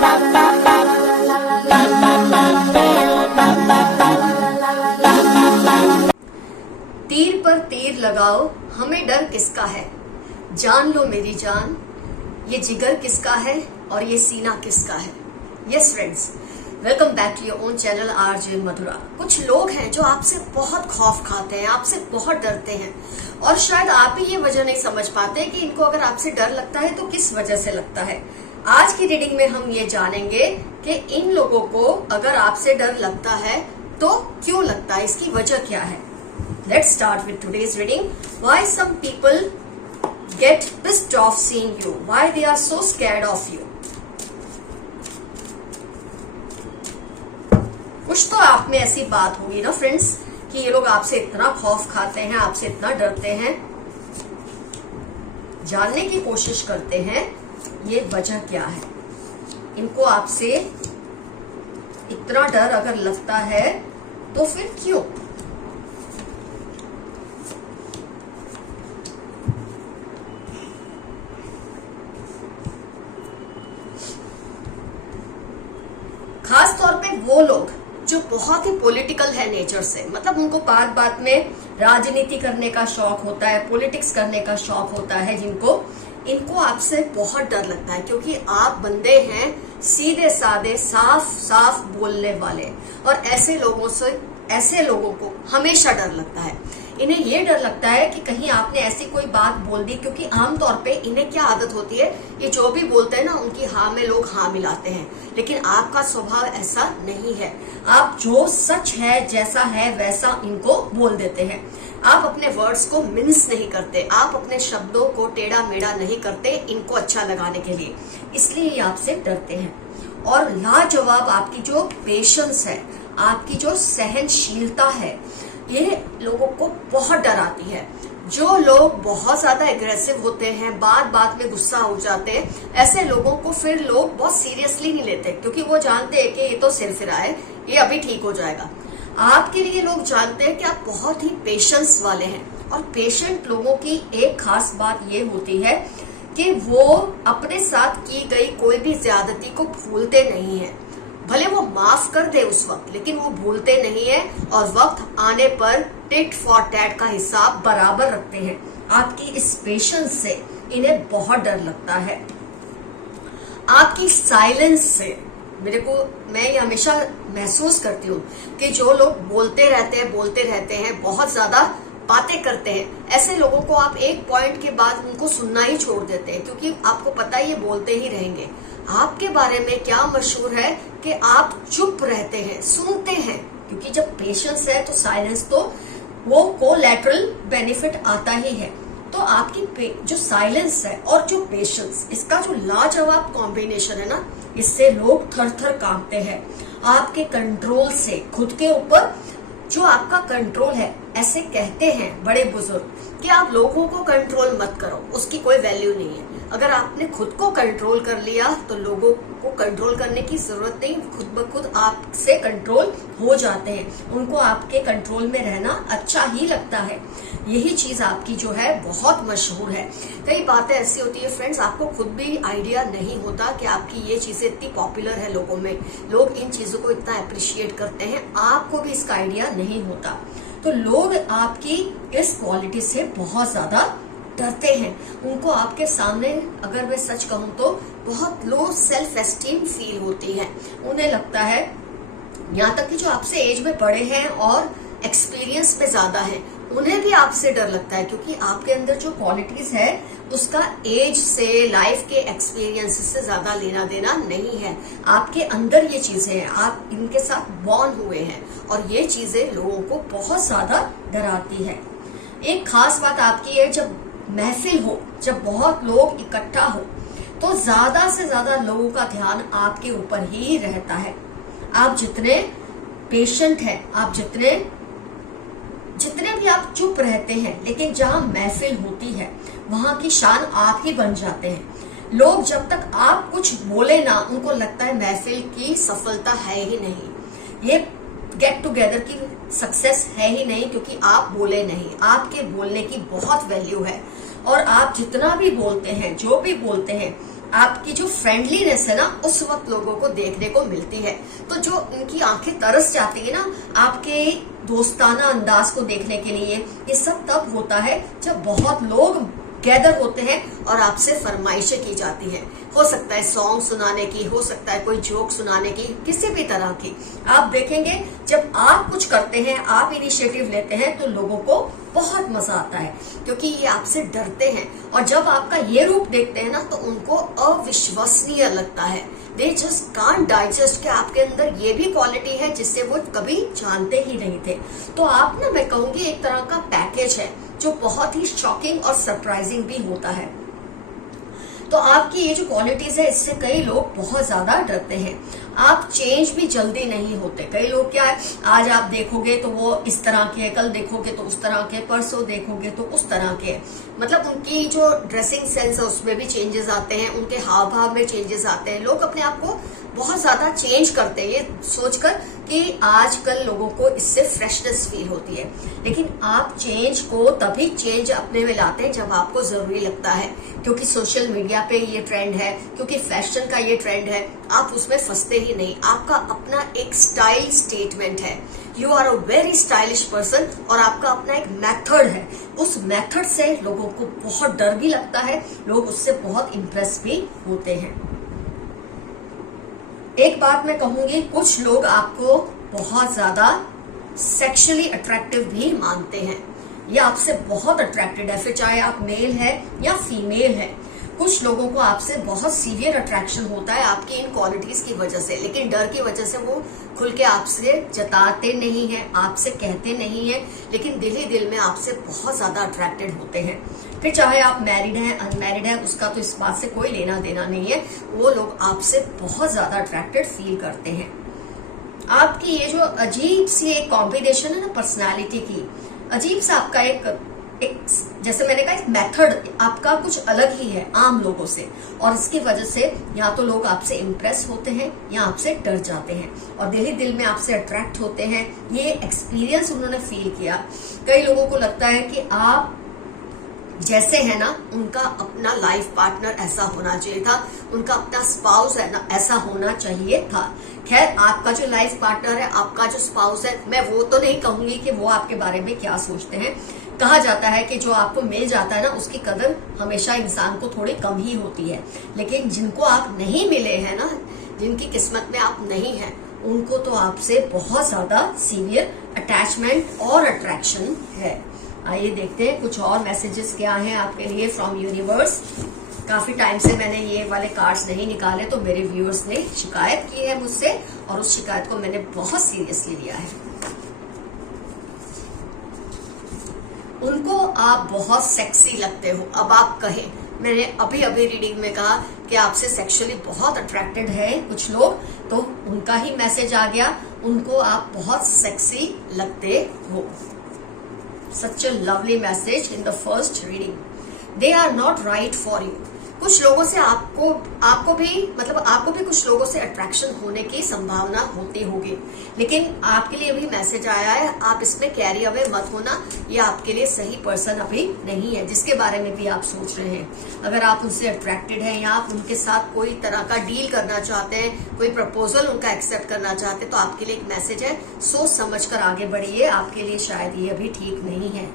तीर पर तीर लगाओ, हमें डर किसका है। जान लो मेरी जान, ये जिगर किसका है और ये सीना किसका है। Yes friends, welcome back to your own channel RJ Madhura. कुछ लोग हैं जो आपसे बहुत खौफ खाते हैं, आपसे बहुत डरते हैं और शायद आप ही ये वजह नहीं समझ पाते कि इनको अगर आपसे डर लगता है तो किस वजह से लगता है। आज की रीडिंग में हम ये जानेंगे कि इन लोगों को अगर आपसे डर लगता है तो क्यों लगता है, इसकी वजह क्या है। Let's start with today's reading. Why some people get pissed off seeing you? Why they are so scared of you? कुछ तो आप में ऐसी बात होगी ना फ्रेंड्स कि ये लोग आपसे इतना खौफ खाते हैं, आपसे इतना डरते हैं। जानने की कोशिश करते हैं ये वजह क्या है। इनको आपसे इतना डर अगर लगता है तो फिर क्यों। खास तौर पे वो लोग जो बहुत ही पॉलिटिकल है नेचर से, मतलब उनको बात बात में राजनीति करने का शौक होता है, पॉलिटिक्स करने का शौक होता है, इनको आपसे बहुत डर लगता है क्योंकि आप बंदे हैं सीधे साधे, साफ साफ बोलने वाले। और ऐसे लोगों को हमेशा डर लगता है। इन्हें ये डर लगता है कि कहीं आपने ऐसी कोई बात बोल दी, क्योंकि आमतौर पे इन्हें क्या आदत होती है, ये जो भी बोलते हैं ना उनकी हाँ में लोग हाँ मिलाते हैं। लेकिन आपका स्वभाव ऐसा नहीं है। आप जो सच है, जैसा है वैसा इनको बोल देते हैं। आप अपने वर्ड्स को मिन्स नहीं करते, आप अपने शब्दों को टेढ़ा मेढ़ा नहीं करते इनको अच्छा लगाने के लिए, इसलिए ये आपसे डरते हैं। और लाजवाब आपकी जो पेशेंस है, आपकी जो सहनशीलता है, ये लोगों को बहुत डराती है। जो लोग बहुत ज्यादा एग्रेसिव होते हैं, बात बात में गुस्सा हो जाते हैं, ऐसे लोगों को फिर लोग बहुत सीरियसली नहीं लेते क्योंकि वो जानते हैं कि ये तो सिरफिरा है, ये अभी ठीक हो जाएगा। आपके लिए लोग जानते हैं कि आप बहुत ही पेशेंस वाले हैं। और पेशेंट लोगों की एक खास बात ये होती है कि वो अपने साथ की गई कोई भी ज्यादती को भूलते नहीं है। भले वो माफ कर दे उस वक्त, लेकिन वो भूलते नहीं है और वक्त आने पर टिट फॉर टैट का हिसाब बराबर रखते हैं। आपकी इस पेशेंस से इन्हें बहुत डर लगता है। आपकी साइलेंस से मैं ये हमेशा महसूस करती हूँ कि जो लोग बोलते रहते हैं, बहुत ज्यादा बातें करते हैं, ऐसे लोगों को आप एक पॉइंट के बाद उनको सुनना ही छोड़ देते हैं क्योंकि आपको पता है ये बोलते ही रहेंगे। आपके बारे में क्या मशहूर है कि आप चुप रहते हैं, सुनते हैं, क्योंकि जब पेशेंस है तो साइलेंस तो वो कोलैटरल बेनिफिट आता ही है। तो आपकी जो साइलेंस है और जो पेशेंस, इसका जो लाजवाब कॉम्बिनेशन है ना, इससे लोग थर थर कांपते हैं। आपके कंट्रोल से, खुद के ऊपर जो आपका कंट्रोल है, ऐसे कहते हैं बड़े बुजुर्ग कि आप लोगों को कंट्रोल मत करो, उसकी कोई वैल्यू नहीं है। अगर आपने खुद को कंट्रोल कर लिया तो लोगों को कंट्रोल करने की जरूरत नहीं, खुद ब खुद आपसे कंट्रोल हो जाते हैं। उनको आपके कंट्रोल में रहना अच्छा ही लगता है। यही चीज आपकी जो है बहुत मशहूर है। कई बातें ऐसी होती है फ्रेंड्स, आपको खुद भी आइडिया नहीं होता कि आपकी ये चीजें इतनी पॉपुलर है लोगों में, लोग इन चीजों को इतना अप्रिशिएट करते हैं, आपको भी इसका आइडिया नहीं होता। तो लोग आपकी इस क्वालिटी से बहुत ज्यादा डरते हैं। उनको आपके सामने, अगर मैं सच कहूं तो, बहुत लो सेल्फ एस्टीम फील होती है। उन्हें लगता है, यहाँ तक कि जो आपसे एज में बड़े हैं और एक्सपीरियंस में ज्यादा है, उन्हें भी आपसे डर लगता है क्योंकि आपके अंदर जो क्वालिटीज है उसका एज से, लाइफ के एक्सपीरियंस से ज्यादा लेना देना नहीं है। आपके अंदर ये चीजें हैं, आप इनके साथ बॉर्न हुए हैं और ये चीजें लोगों को बहुत ज्यादा डराती है। एक खास बात आपकी है, जब महफिल हो, जब बहुत लोग इकट्ठा हो, तो ज्यादा से ज्यादा लोगों का ध्यान आपके ऊपर ही रहता है। आप जितने पेशेंट हैं, आप जितने भी आप चुप रहते हैं, लेकिन जहां महफिल होती है वहां की शान आप ही बन जाते हैं। लोग जब तक आप कुछ बोले ना, उनको लगता है महफिल की सफलता है ही नहीं, ये गेट टुगेदर की सक्सेस है ही नहीं, क्योंकि आप बोले नहीं। आपके बोलने की बहुत वैल्यू है और आप जितना भी बोलते हैं, जो भी बोलते हैं, आपकी जो फ्रेंडलीनेस है ना उस वक्त लोगों को देखने को मिलती है। तो जो इनकी आंखें तरस जाती है ना आपके दोस्ताना अंदाज को देखने के लिए, ये सब तब होता है जब बहुत लोग गैदर होते हैं और आपसे फरमाइशें की जाती है। हो सकता है सॉन्ग सुनाने की, हो सकता है कोई जोक सुनाने की, किसी भी तरह की। आप देखेंगे जब आप कुछ करते हैं, आप इनिशिएटिव लेते हैं तो लोगों को बहुत मजा आता है, क्योंकि ये आपसे डरते हैं। और जब आपका ये रूप देखते हैं ना तो उनको अविश्वसनीय लगता है। दे जस्ट कांट डाइजेस्ट कि आपके अंदर ये भी क्वालिटी है जिससे वो कभी जानते ही नहीं थे। तो आप ना, मैं कहूंगी एक तरह का पैकेज है जो बहुत ही शॉकिंग और सरप्राइजिंग भी होता है। तो आपकी ये जो क्वालिटीज है इससे कई लोग बहुत ज्यादा डरते हैं। आप चेंज भी जल्दी नहीं होते। कई लोग क्या है, आज आप देखोगे तो वो इस तरह के, कल देखोगे तो उस तरह के, परसों देखोगे तो उस तरह के। मतलब उनकी जो ड्रेसिंग सेंस है उसमें भी चेंजेस आते हैं, उनके हाव भाव में चेंजेस आते हैं। लोग अपने आप को बहुत ज्यादा चेंज करते हैं ये सोचकर कि आजकल लोगों को इससे फ्रेशनेस फील होती है। लेकिन आप चेंज को तभी चेंज अपने में लाते हैं जब आपको जरूरी लगता है, क्योंकि सोशल मीडिया पे ये ट्रेंड है, क्योंकि फैशन का ये ट्रेंड है। आप उसमें फंसते ही नहीं। आपका अपना एक स्टाइल स्टेटमेंट है। You are a very stylish person और आपका अपना एक मेथड है। उस मेथड से लोगों को बहुत डर भी लगता है, लोग उससे बहुत इम्प्रेस भी होते हैं। एक बात मैं कहूंगी, कुछ लोग आपको बहुत ज्यादा सेक्सुअली अट्रैक्टिव भी मानते हैं। ये आपसे बहुत अट्रैक्टेड है, फिर चाहे आप मेल है या फीमेल है। कुछ लोगों को आपसे बहुत सीवियर अट्रैक्शन होता है आपकी इन क्वालिटीज की वजह से, लेकिन डर की वजह से वो खुल के आपसे जताते नहीं है, आपसे कहते नहीं है, लेकिन दिल ही दिल में आपसे बहुत ज्यादा अट्रैक्टेड होते हैं। फिर चाहे आप मैरिड हैं, अनमैरिड हैं, उसका तो इस बात से कोई लेना देना नहीं है। वो लोग आपसे बहुत ज्यादा अट्रैक्टेड फील करते हैं। आपकी ये जो अजीब सी एक कॉम्बिनेशन है ना पर्सनालिटी की, अजीब सा आपका एक जैसे मैंने कहा एक मेथड आपका कुछ अलग ही है आम लोगों से, और इसकी वजह से या तो लोग आपसे इम्प्रेस होते हैं या आपसे डर जाते हैं और दिल ही दिल में आपसे अट्रैक्ट होते हैं। ये एक्सपीरियंस उन्होंने फील किया। कई लोगों को लगता है कि आप जैसे है ना उनका अपना लाइफ पार्टनर ऐसा होना चाहिए था, उनका अपना स्पाउस है ना ऐसा होना चाहिए था। खैर, आपका जो लाइफ पार्टनर है, आपका जो स्पाउस है, मैं वो तो नहीं कहूंगी कि वो आपके बारे में क्या सोचते हैं। कहा जाता है कि जो आपको मिल जाता है ना उसकी कदर हमेशा इंसान को थोड़ी कम ही होती है, लेकिन जिनको आप नहीं मिले हैं ना, जिनकी किस्मत में आप नहीं हैं, उनको तो आपसे बहुत ज्यादा सीवियर अटैचमेंट और अट्रैक्शन है। आइए देखते हैं कुछ और मैसेजेस क्या हैं आपके लिए फ्रॉम यूनिवर्स। काफी टाइम से मैंने ये वाले कार्ड्स नहीं निकाले तो मेरे व्यूअर्स ने शिकायत की है मुझसे और उस शिकायत को मैंने बहुत सीरियसली लिया है। उनको आप बहुत सेक्सी लगते हो। अब आप कहें, मैंने अभी अभी रीडिंग में कहा कि आपसे सेक्सुअली बहुत अट्रैक्टेड है कुछ लोग, तो उनका ही मैसेज आ गया, उनको आप बहुत सेक्सी लगते हो। Such a lovely message in the first reading. They are not right for you. कुछ लोगों से आपको भी कुछ लोगों से अट्रैक्शन होने की संभावना होती होगी, लेकिन आपके लिए भी मैसेज आया है, आप इसमें कैरी अवे मत होना। ये आपके लिए सही पर्सन अभी नहीं है जिसके बारे में भी आप सोच रहे हैं। अगर आप उनसे अट्रैक्टेड हैं या आप उनके साथ कोई तरह का डील करना चाहते हैं, कोई प्रपोजल उनका एक्सेप्ट करना चाहते हैं, तो आपके लिए एक मैसेज है, सोच समझ कर आगे बढ़िए। आपके लिए शायद ये अभी ठीक नहीं है।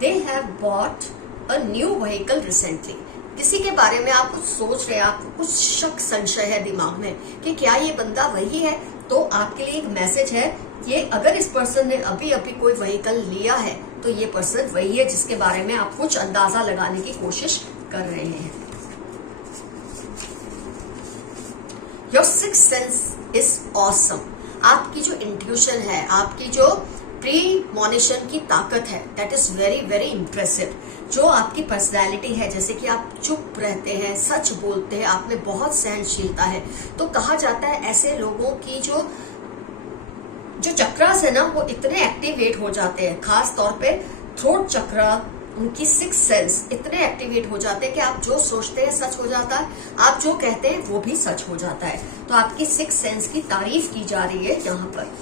They have bought a new vehicle recently. किसी के बारे में आप कुछ सोच रहे हैं, आपको कुछ शक संशय है दिमाग में कि क्या ये बंदा वही है, तो आपके लिए एक मैसेज है कि अगर इस पर्सन ने अभी अभी कोई व्हीकल लिया है तो ये पर्सन वही है जिसके बारे में आप कुछ अंदाजा लगाने की कोशिश कर रहे हैं। Your sixth sense is awesome. आपकी जो इंट्यूशन है, आपकी जो प्री मॉनिशन की ताकत है, that is very very impressive. जो आपकी पर्सनैलिटी है, जैसे कि आप चुप रहते हैं, सच बोलते हैं, आप में बहुत सहनशीलता है, तो कहा जाता है ऐसे लोगों की जो चक्रास है ना वो इतने एक्टिवेट हो जाते हैं, खास तौर पे थ्रोट चक्र, उनकी सिक्स्थ सेंस इतने एक्टिवेट हो जाते हैं कि आप जो सोचते हैं सच हो जाता है, आप जो कहते हैं वो भी सच हो जाता है। तो आपकी सिक्स्थ सेंस की तारीफ की जा रही है यहाँ पर।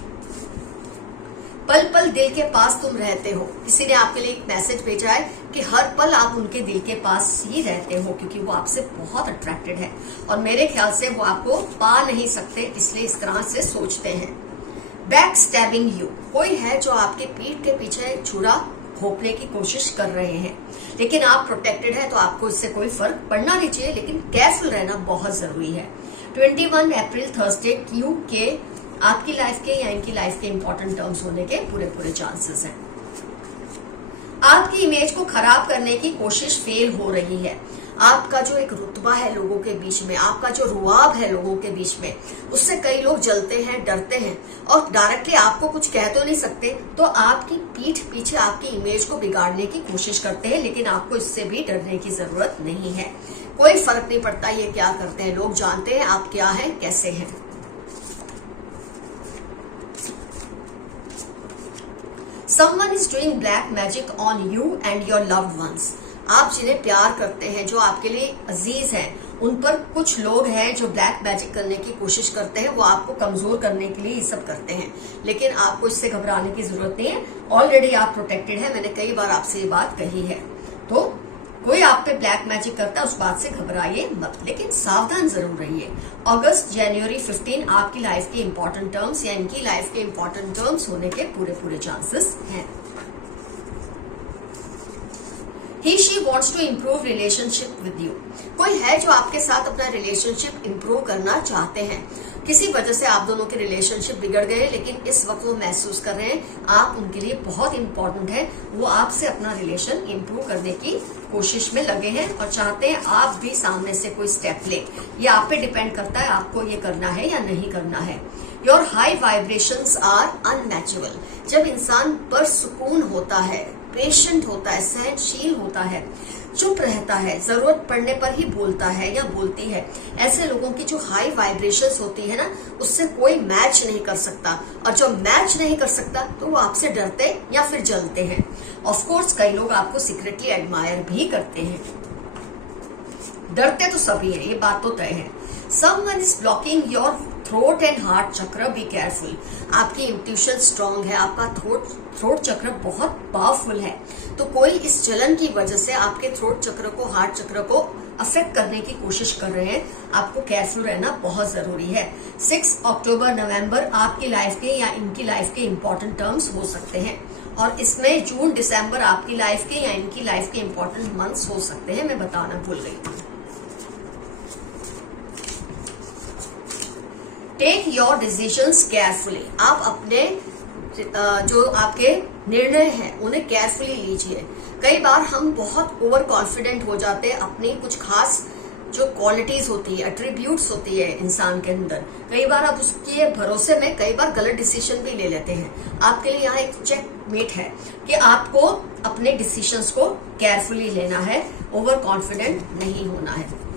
पल पल दिल के पास तुम रहते हो। किसी ने आपके लिए एक मैसेज भेजा है कि हर पल आप उनके दिल के पास ही रहते हो, क्योंकि वो आपसे बहुत अट्रैक्टेड है और मेरे ख्याल से वो आपको पा नहीं सकते, इसलिए इस तरह से सोचते हैं। बैक स्टैबिंग यू, कोई है जो आपके पीठ के पीछे छुरा घोंपने की कोशिश कर रहे हैं, लेकिन आप प्रोटेक्टेड है तो आपको इससे कोई फर्क पड़ना नहीं चाहिए, लेकिन केयरफुल रहना बहुत जरूरी है। 21 अप्रैल थर्सडे क्यू के आपकी लाइफ के या इनकी लाइफ के इंपॉर्टेंट टर्म्स होने के पूरे चांसेस हैं। आपकी इमेज को खराब करने की कोशिश फेल हो रही है। आपका जो एक रुतबा है लोगों के बीच में, आपका जो रुआब है लोगों के बीच में, उससे कई लोग जलते हैं, डरते हैं और डायरेक्टली आपको कुछ कह तो नहीं सकते, तो आपकी पीठ पीछे आपकी इमेज को बिगाड़ने की कोशिश करते हैं, लेकिन आपको इससे भी डरने की जरूरत नहीं है। कोई फर्क नहीं पड़ता ये क्या करते हैं, लोग जानते हैं आप क्या हैं, कैसे हैं। Someone is doing black magic on you and your loved ones. आप जिन्हें प्यार करते हैं, जो आपके लिए अजीज हैं, उन पर कुछ लोग हैं जो ब्लैक मैजिक करने की कोशिश करते हैं। वो आपको कमजोर करने के लिए ये सब करते हैं, लेकिन आपको इससे घबराने की जरूरत नहीं है। ऑलरेडी आप प्रोटेक्टेड है, मैंने कई बार आपसे ये बात कही है। तो कोई आप पे ब्लैक मैजिक करता है उस बात से घबराइए मत, लेकिन सावधान जरूर रहिए। अगस्त जनवरी 15 आपकी लाइफ के इंपॉर्टेंट टर्म्स या इनकी लाइफ के इंपॉर्टेंट टर्म्स होने के पूरे चांसेस हैं। He she wants to improve relationship with you. कोई है जो आपके साथ अपना रिलेशनशिप इंप्रूव करना चाहते हैं। किसी वजह से आप दोनों के रिलेशनशिप बिगड़ गए, लेकिन इस वक्त वो महसूस कर रहे हैं आप उनके लिए बहुत इंपॉर्टेंट है। वो आपसे अपना रिलेशन इंप्रूव करने की कोशिश में लगे हैं और चाहते हैं आप भी सामने से कोई स्टेप ले। ये आप पे डिपेंड करता है आपको ये करना है या नहीं करना है। Your high vibrations are unmatchable. जब इंसान पर सुकून होता है, पेशेंट होता है, सहनशील होता है, चुप रहता है, जरूरत पड़ने पर ही बोलता है या बोलती है, ऐसे लोगों की जो हाई वाइब्रेशंस होती है ना, उससे कोई मैच नहीं कर सकता। और जो मैच नहीं कर सकता तो वो आपसे डरते या फिर जलते हैं। ऑफ कोर्स कई लोग आपको सीक्रेटली एडमायर भी करते हैं। डरते तो सभी है, ये बात तो तय है। Someone is blocking your throat and heart चक्र, बी केयरफुल। आपकी इंट्यूशन स्ट्रांग है, आपका थ्रोट चक्र बहुत पावरफुल है, तो कोई इस जलन की वजह से आपके थ्रोट चक्र को, हार्ट चक्र को अफेक्ट करने की कोशिश कर रहे हैं। आपको केयरफुल रहना बहुत जरूरी है। 6 अक्टूबर नवंबर आपकी लाइफ के या इनकी लाइफ के इंपॉर्टेंट टर्म्स हो सकते हैं, और इसमें जून दिसंबर आपकी लाइफ के या इनकी लाइफ के इंपॉर्टेंट मंथ्स हो सकते हैं। मैं बताना भूल गई थी। Take your decisions carefully. आप अपने जो आपके निर्णय हैं उन्हें केयरफुली लीजिए। कई बार हम बहुत ओवर कॉन्फिडेंट हो जाते हैं अपनी कुछ खास जो क्वालिटीज होती है, एट्रीब्यूट्स होती है इंसान के अंदर, कई बार आप उसके भरोसे में कई बार गलत डिसीजन भी ले लेते हैं। आपके लिए यहाँ एक चेकमेट है कि आपको अपने डिसीजंस को केयरफुली लेना है, ओवर कॉन्फिडेंट नहीं होना है।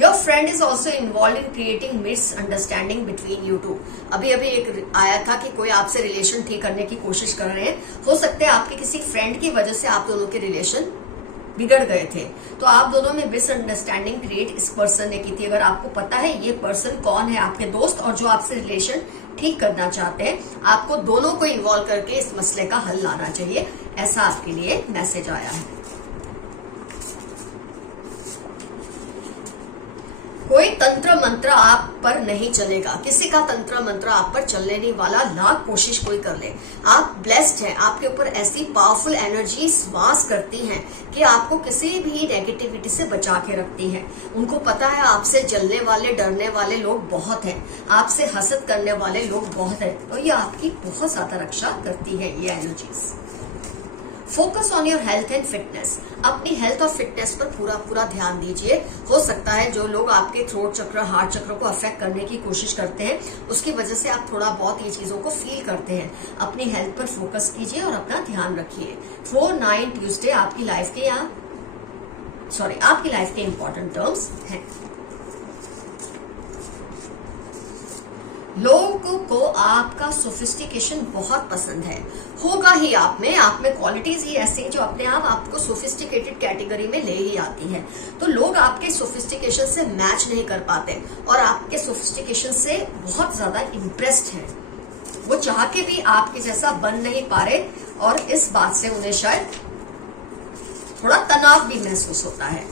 Your friend is also involved in creating misunderstanding between you two. अभी एक आया था कि कोई आपसे रिलेशन ठीक करने की कोशिश कर रहे हैं। हो सकता है आपके किसी फ्रेंड की वजह से आप दोनों के रिलेशन बिगड़ गए थे, तो आप दोनों में मिसअंडरस्टैंडिंग क्रिएट इस पर्सन ने की थी। अगर आपको पता है ये पर्सन कौन है, आपके दोस्त और जो आपसे रिलेशन ठीक करना चाहते हैं, आपको दोनों को इन्वॉल्व करके इस मसले का हल लाना चाहिए। ऐसा आपके लिए मैसेज आया है। कोई तंत्र मंत्र आप पर नहीं चलेगा। किसी का तंत्र मंत्र आप पर चलने नहीं वाला, लाख कोशिश कोई कर ले। आप ब्लेस्ड हैं, आपके ऊपर ऐसी पावरफुल एनर्जी वास करती हैं कि आपको किसी भी नेगेटिविटी से बचा के रखती हैं। उनको पता है आपसे जलने वाले, डरने वाले लोग बहुत हैं, आपसे हसद करने वाले लोग बहुत हैं, तो ये आपकी बहुत ज्यादा रक्षा करती है ये energies. Focus on your health and fitness. अपनी हेल्थ और फिटनेस पर पूरा ध्यान दीजिए। हो सकता है जो लोग आपके थ्रोट चक्र, हार्ट चक्र को अफेक्ट करने की कोशिश करते हैं, उसकी वजह से आप थोड़ा बहुत ये चीजों को फील करते हैं। अपनी हेल्थ पर फोकस कीजिए और अपना ध्यान रखिए। 4-9 ट्यूसडे आपकी लाइफ के इंपॉर्टेंट टर्म्स हैं। लोगों को आपका सोफिस्टिकेशन बहुत पसंद है, होगा ही आप में क्वालिटीज ही ऐसी जो अपने आप आपको सोफिस्टिकेटेड कैटेगरी में ले ही आती है। तो लोग आपके सोफिस्टिकेशन से मैच नहीं कर पाते और आपके सोफिस्टिकेशन से बहुत ज्यादा इम्प्रेस्ड हैं। वो चाह के भी आपके जैसा बन नहीं पा रहे और इस बात से उन्हें शायद थोड़ा तनाव भी महसूस होता है।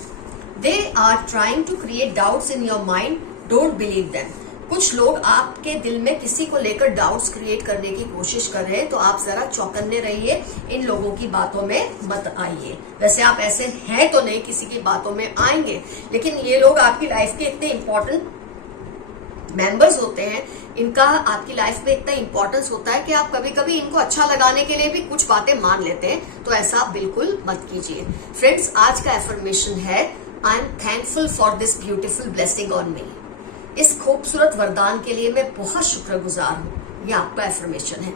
They are trying to create doubts in your mind, don't believe them. कुछ लोग आपके दिल में किसी को लेकर डाउट्स क्रिएट करने की कोशिश कर रहे हैं, तो आप जरा चौकन्ने रहिए, इन लोगों की बातों में मत आइए। वैसे आप ऐसे हैं तो नहीं, किसी की बातों में आएंगे, लेकिन ये लोग आपकी लाइफ के इतने इंपॉर्टेंट मेंबर्स होते हैं, इनका आपकी लाइफ में इतना इंपॉर्टेंस होता है कि आप कभी कभी इनको अच्छा लगाने के लिए भी कुछ बातें मान लेते हैं, तो ऐसा बिल्कुल मत कीजिए। फ्रेंड्स, आज का एफर्मेशन है, I am thankful for this beautiful blessing on me. इस खूबसूरत वरदान के लिए मैं बहुत शुक्रगुजार हूँ। ये आपका एफर्मेशन है।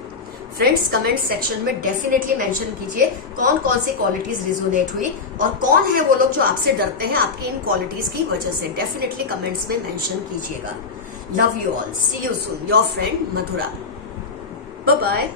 फ्रेंड्स, कमेंट सेक्शन में डेफिनेटली मेंशन कीजिए कौन कौन सी क्वालिटीज रिजोनेट हुई और कौन है वो लोग जो आपसे डरते हैं आपकी इन क्वालिटीज की वजह से। डेफिनेटली कमेंट्स में मेंशन कीजिएगा। Love you all, see you soon, your friend Madhura. Bye bye.